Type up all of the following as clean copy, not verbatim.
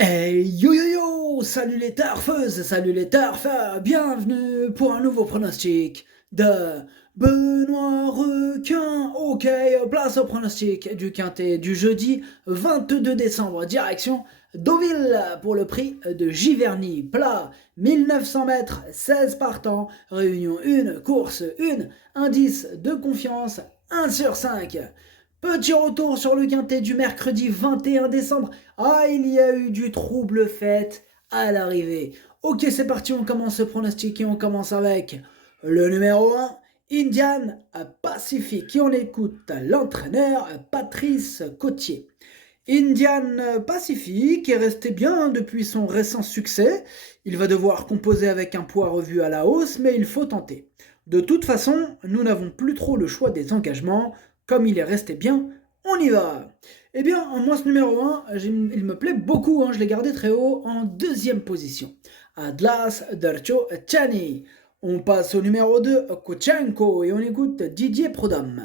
Hey yo yo yo! Salut les turfeuses, salut les turfeurs, bienvenue pour un nouveau pronostic de Benoît Requin. Ok, place au pronostic du quintet du jeudi 22 décembre, direction Deauville pour le prix de Giverny. Plat 1900 mètres, 16 partants, réunion 1, course 1, indice de confiance 1 sur 5. Petit retour sur le quintet du mercredi 21 décembre. Ah, il y a eu du trouble fait à l'arrivée. Ok, c'est parti, on commence ce pronostic et on commence avec le numéro 1, Indian Pacific. Et on écoute l'entraîneur Patrice Cotier. Indian Pacific est resté bien depuis son récent succès. Il va devoir composer avec un poids revu à la hausse, mais il faut tenter. De toute façon, nous n'avons plus trop le choix des engagements. Comme il est resté bien, on y va. Eh bien, moi, ce numéro 1, il me plaît beaucoup. Je l'ai gardé très haut en deuxième position. Atlas Darcho Chani. On passe au numéro 2, Kochenko, et on écoute Didier Prodhomme.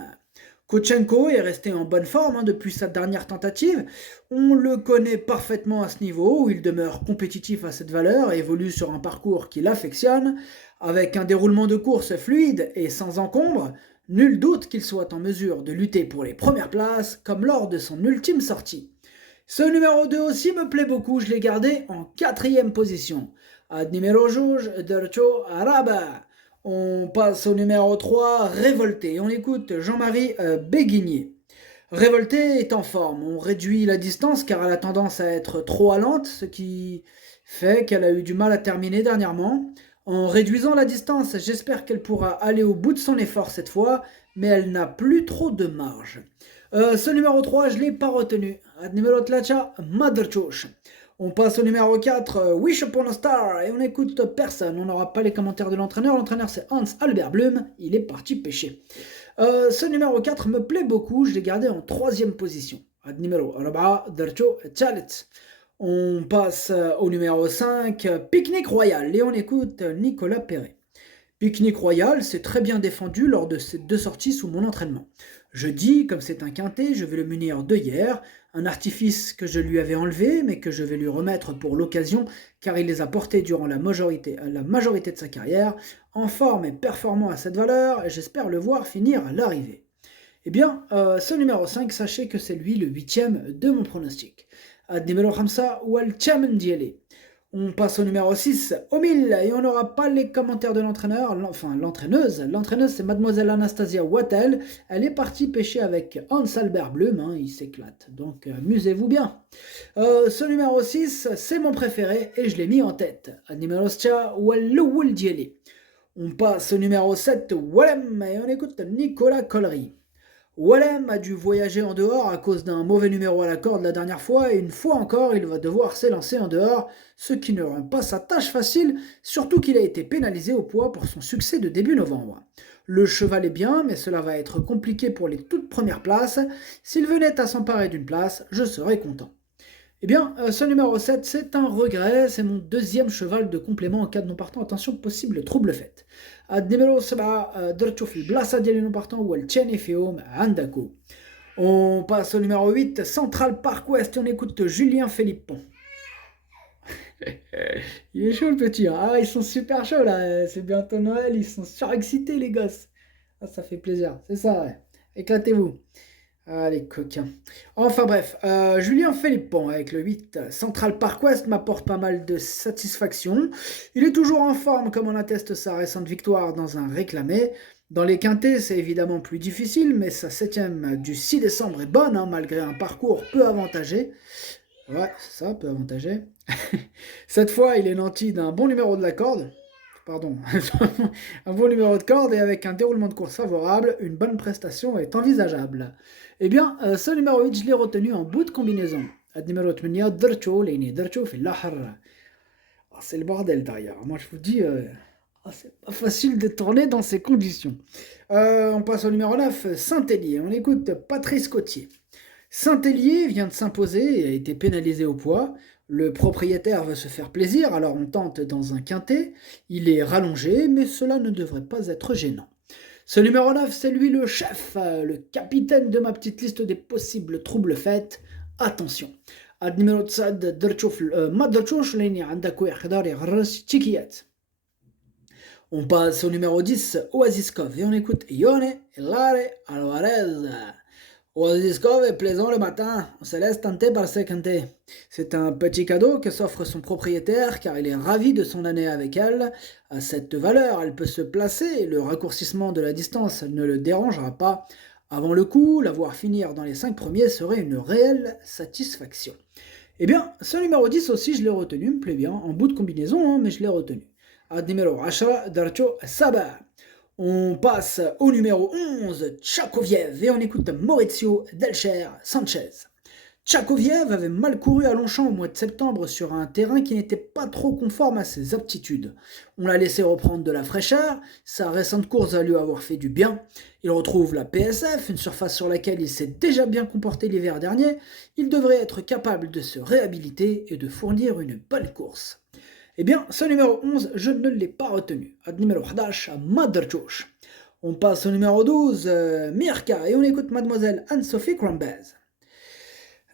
Kochenko est resté en bonne forme depuis sa dernière tentative. On le connaît parfaitement à ce niveau, où il demeure compétitif à cette valeur et évolue sur un parcours qu'il affectionne. Avec un déroulement de course fluide et sans encombre, nul doute qu'il soit en mesure de lutter pour les premières places, comme lors de son ultime sortie. Ce numéro 2 aussi me plaît beaucoup, je l'ai gardé en quatrième position. Ad numéro rouge, Dercho Araba. On passe au numéro 3, Révolté. On écoute Jean-Marie Béguigné. Révolté est en forme. On réduit la distance car elle a tendance à être trop allante, ce qui fait qu'elle a eu du mal à terminer dernièrement. En réduisant la distance, j'espère qu'elle pourra aller au bout de son effort cette fois, mais elle n'a plus trop de marge. Ce numéro 3, je ne l'ai pas retenu. Numéro Tlacha, Motherchouch. On passe au numéro 4, Wish Upon a Star, et on n'écoute personne. On n'aura pas les commentaires de l'entraîneur. L'entraîneur, c'est Hans Albert Blum. Il est parti pêcher. Ce numéro 4 me plaît beaucoup. Je l'ai gardé en troisième position. Numéro 4, Dercho Chalet. On passe au numéro 5, Pique-Nique Royal, et on écoute Nicolas Perret. Pique-Nique Royal s'est très bien défendu lors de ces deux sorties sous mon entraînement. Jeudi, comme c'est un quintet, je vais le munir d'œillères, un artifice que je lui avais enlevé, mais que je vais lui remettre pour l'occasion, car il les a portés durant la majorité de sa carrière, en forme et performant à cette valeur, et j'espère le voir finir à l'arrivée. Eh bien, ce numéro 5, sachez que c'est lui le huitième de mon pronostic. Numéro 5, Walcham Diele. On passe au numéro 6, Omil, et on n'aura pas les commentaires de l'entraîneur, enfin l'entraîneuse. L'entraîneuse, c'est mademoiselle Anastasia Wattel. Elle est partie pêcher avec Hans Albert Blum, il s'éclate. Donc amusez-vous bien. Ce numéro 6, c'est mon préféré et je l'ai mis en tête. Numéro 7, Walloul Diele. On passe au numéro 7, Wallem, et on écoute Nicolas Collery. Wallem a dû voyager en dehors à cause d'un mauvais numéro à la corde la dernière fois et une fois encore il va devoir s'élancer en dehors, ce qui ne rend pas sa tâche facile, surtout qu'il a été pénalisé au poids pour son succès de début novembre. Le cheval est bien, mais cela va être compliqué pour les toutes premières places. S'il venait à s'emparer d'une place, je serais content. Eh bien, ce numéro 7, c'est un regret, c'est mon deuxième cheval de complément en cas de non-partant. Attention, possible trouble fait. Numéro 7, درتو في البلاصة ديال non partant هو الثاني فيهم عندكو. On passe au numéro 8, Central Park West, et on écoute Julien Philippon. Il est chaud le petit, hein. Ah, ils sont super chauds là, c'est bientôt Noël, ils sont surexcités les gosses. Ah, ça fait plaisir, c'est ça, ouais. Éclatez-vous. Ah, les coquins. Enfin bref, Julien Philippon avec le 8 Central Park West m'apporte pas mal de satisfaction. Il est toujours en forme comme en atteste sa récente victoire dans un réclamé. Dans les quintés, c'est évidemment plus difficile, mais sa septième du 6 décembre est bonne, malgré un parcours peu avantagé. Ouais, c'est ça, peu avantagé. Cette fois, il est nanti d'un bon numéro de la corde. Pardon, un bon numéro de corde et avec un déroulement de course favorable, une bonne prestation est envisageable. Eh bien, ce numéro 8, je l'ai retenu en bout de combinaison. Numéro 8, Dercho, Leni Dercho, Lahar. C'est le bordel derrière. Moi, je vous dis, c'est pas facile de tourner dans ces conditions. On passe au numéro 9, Saint-Hélier. On écoute Patrice Cotier. Saint-Hélier vient de s'imposer et a été pénalisé au poids. Le propriétaire veut se faire plaisir, alors on tente dans un quintet. Il est rallongé, mais cela ne devrait pas être gênant. Ce numéro 9, c'est lui le chef, le capitaine de ma petite liste des possibles troubles faits. Attention. ad numéro 9 درتشوف ما درتوش لاني عندك يقدر يغرس تيكيات. On passe au numéro 10, Oasiskov, et on écoute Ione Lare Alvarez. Oasiskov est plaisant le matin, on se laisse tenter par ses quintés. C'est un petit cadeau que s'offre son propriétaire car il est ravi de son année avec elle. À cette valeur, elle peut se placer et le raccourcissement de la distance ne le dérangera pas. Avant le coup, la voir finir dans les 5 premiers serait une réelle satisfaction. Eh bien, ce numéro 10 aussi, je l'ai retenu, me plaît bien, en bout de combinaison, mais je l'ai retenu. Ad numéro 10, Darcho Saba. On passe au numéro 11, Tchakoviev, et on écoute Maurizio Delcher Sanchez. Tchakoviev avait mal couru à Longchamp au mois de septembre sur un terrain qui n'était pas trop conforme à ses aptitudes. On l'a laissé reprendre de la fraîcheur, sa récente course a lui avoir fait du bien. Il retrouve la PSF, une surface sur laquelle il s'est déjà bien comporté l'hiver dernier. Il devrait être capable de se réhabiliter et de fournir une bonne course. Eh bien, ce numéro 11, je ne l'ai pas retenu. Ad numéro 11, Maderchosh. On passe au numéro 12, Mirka, et on écoute Mademoiselle Anne-Sophie Crambaz.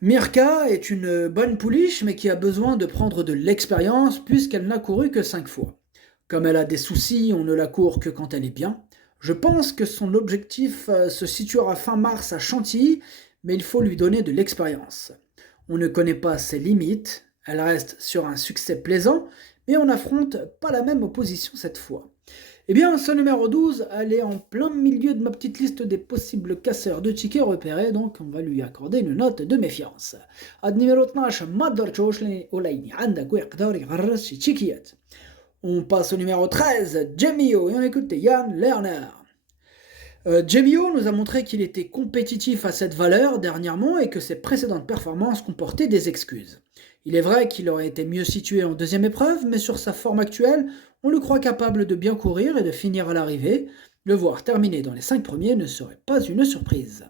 Mirka est une bonne pouliche, mais qui a besoin de prendre de l'expérience puisqu'elle n'a couru que 5 fois. Comme elle a des soucis, on ne la court que quand elle est bien. Je pense que son objectif se situera fin mars à Chantilly, mais il faut lui donner de l'expérience. On ne connaît pas ses limites, elle reste sur un succès plaisant, mais on n'affronte pas la même opposition cette fois. Eh bien, ce numéro 12, elle est en plein milieu de ma petite liste des possibles casseurs de tickets repérés, donc on va lui accorder une note de méfiance. Ad numéro 12, Maderchosh Olaini عندك ويقدر يغرس شي تشيكيات. On passe au numéro 13, Jemio, et on écoute Yann Lerner. Jemio nous a montré qu'il était compétitif à cette valeur dernièrement et que ses précédentes performances comportaient des excuses. Il est vrai qu'il aurait été mieux situé en deuxième épreuve, mais sur sa forme actuelle, on le croit capable de bien courir et de finir à l'arrivée. Le voir terminer dans les 5 premiers ne serait pas une surprise.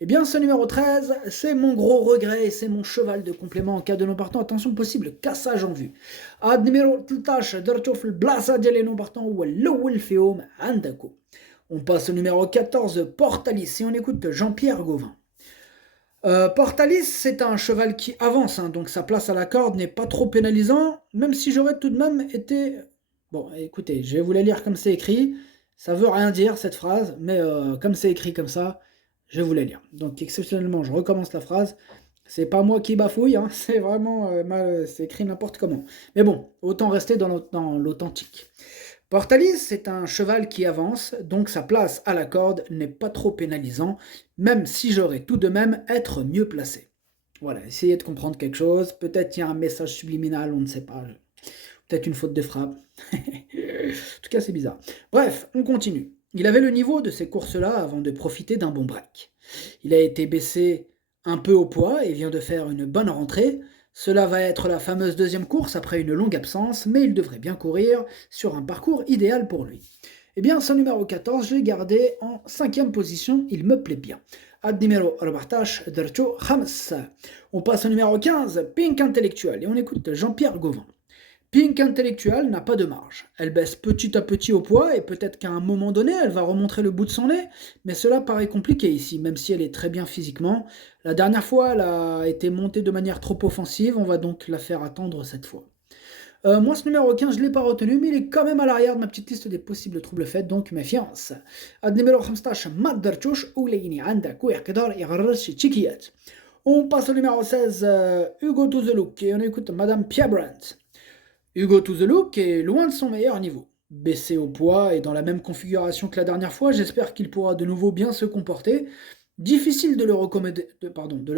Eh bien, ce numéro 13, c'est mon gros regret et c'est mon cheval de complément en cas de non partant. Attention, possible cassage en vue. Ad numéro 13, درتوف البلاصة ديال les non partants ou الأول فيهم عندكم. On passe au numéro 14, Portalis, et on écoute Jean-Pierre Gauvin. Portalis, c'est un cheval qui avance, donc sa place à la corde n'est pas trop pénalisant, même si j'aurais tout de même été... Bon, écoutez, je vais vous la lire comme c'est écrit. Ça veut rien dire, cette phrase, mais comme c'est écrit comme ça, je vais vous la lire. Donc, exceptionnellement, je recommence la phrase. C'est pas moi qui bafouille, c'est vraiment mal, c'est écrit n'importe comment. Mais bon, autant rester dans l'authentique. Portalis, c'est un cheval qui avance, donc sa place à la corde n'est pas trop pénalisant, même si j'aurais tout de même être mieux placé. Voilà, essayez de comprendre quelque chose, peut-être il y a un message subliminal, on ne sait pas, peut-être une faute de frappe. En tout cas, c'est bizarre. Bref, on continue. Il avait le niveau de ces courses-là avant de profiter d'un bon break. Il a été baissé un peu au poids et vient de faire une bonne rentrée. Cela va être la fameuse deuxième course après une longue absence, mais il devrait bien courir sur un parcours idéal pour lui. Eh bien, son numéro 14, je l'ai gardé en 5e position, il me plaît bien. Ad numéro 14, Dercho Khams. On passe au numéro 15, Pink Intellectual, et on écoute Jean-Pierre Gauvin. Pink Intellectual n'a pas de marge. Elle baisse petit à petit au poids et peut-être qu'à un moment donné, elle va remontrer le bout de son nez, mais cela paraît compliqué ici, même si elle est très bien physiquement. La dernière fois, elle a été montée de manière trop offensive, on va donc la faire attendre cette fois. Moi, ce numéro 15, je ne l'ai pas retenu, mais il est quand même à l'arrière de ma petite liste des possibles troubles faits, donc méfiance. Ad numéro 15, Maderchosh Ouleini عندك ويقدر يغرس شي تشيكيات. On passe au numéro 16, Hugo to the Look, et on écoute Madame Pierre-Brandt. Hugo to the Look est loin de son meilleur niveau. Baissé au poids et dans la même configuration que la dernière fois, j'espère qu'il pourra de nouveau bien se comporter. Difficile de le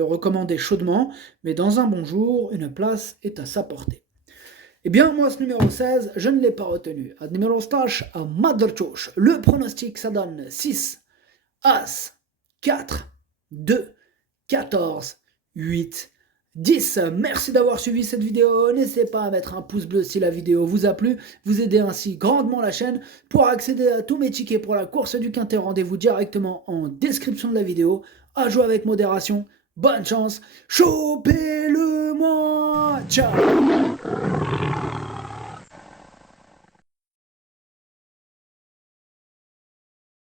recommander chaudement, mais dans un bon jour, une place est à sa portée. Eh bien, moi, ce numéro 16, je ne l'ai pas retenu. Ad numéro 16, à Maderchosh. Le pronostic, ça donne 6, As, 4, 2, 14, 8, 10. Merci d'avoir suivi cette vidéo. N'hésitez pas à mettre un pouce bleu si la vidéo vous a plu. Vous aidez ainsi grandement la chaîne. Pour accéder à tous mes tickets pour la course du Quintet, rendez-vous directement en description de la vidéo. À jouer avec modération. Bonne chance. Chopez-le-moi. Ciao.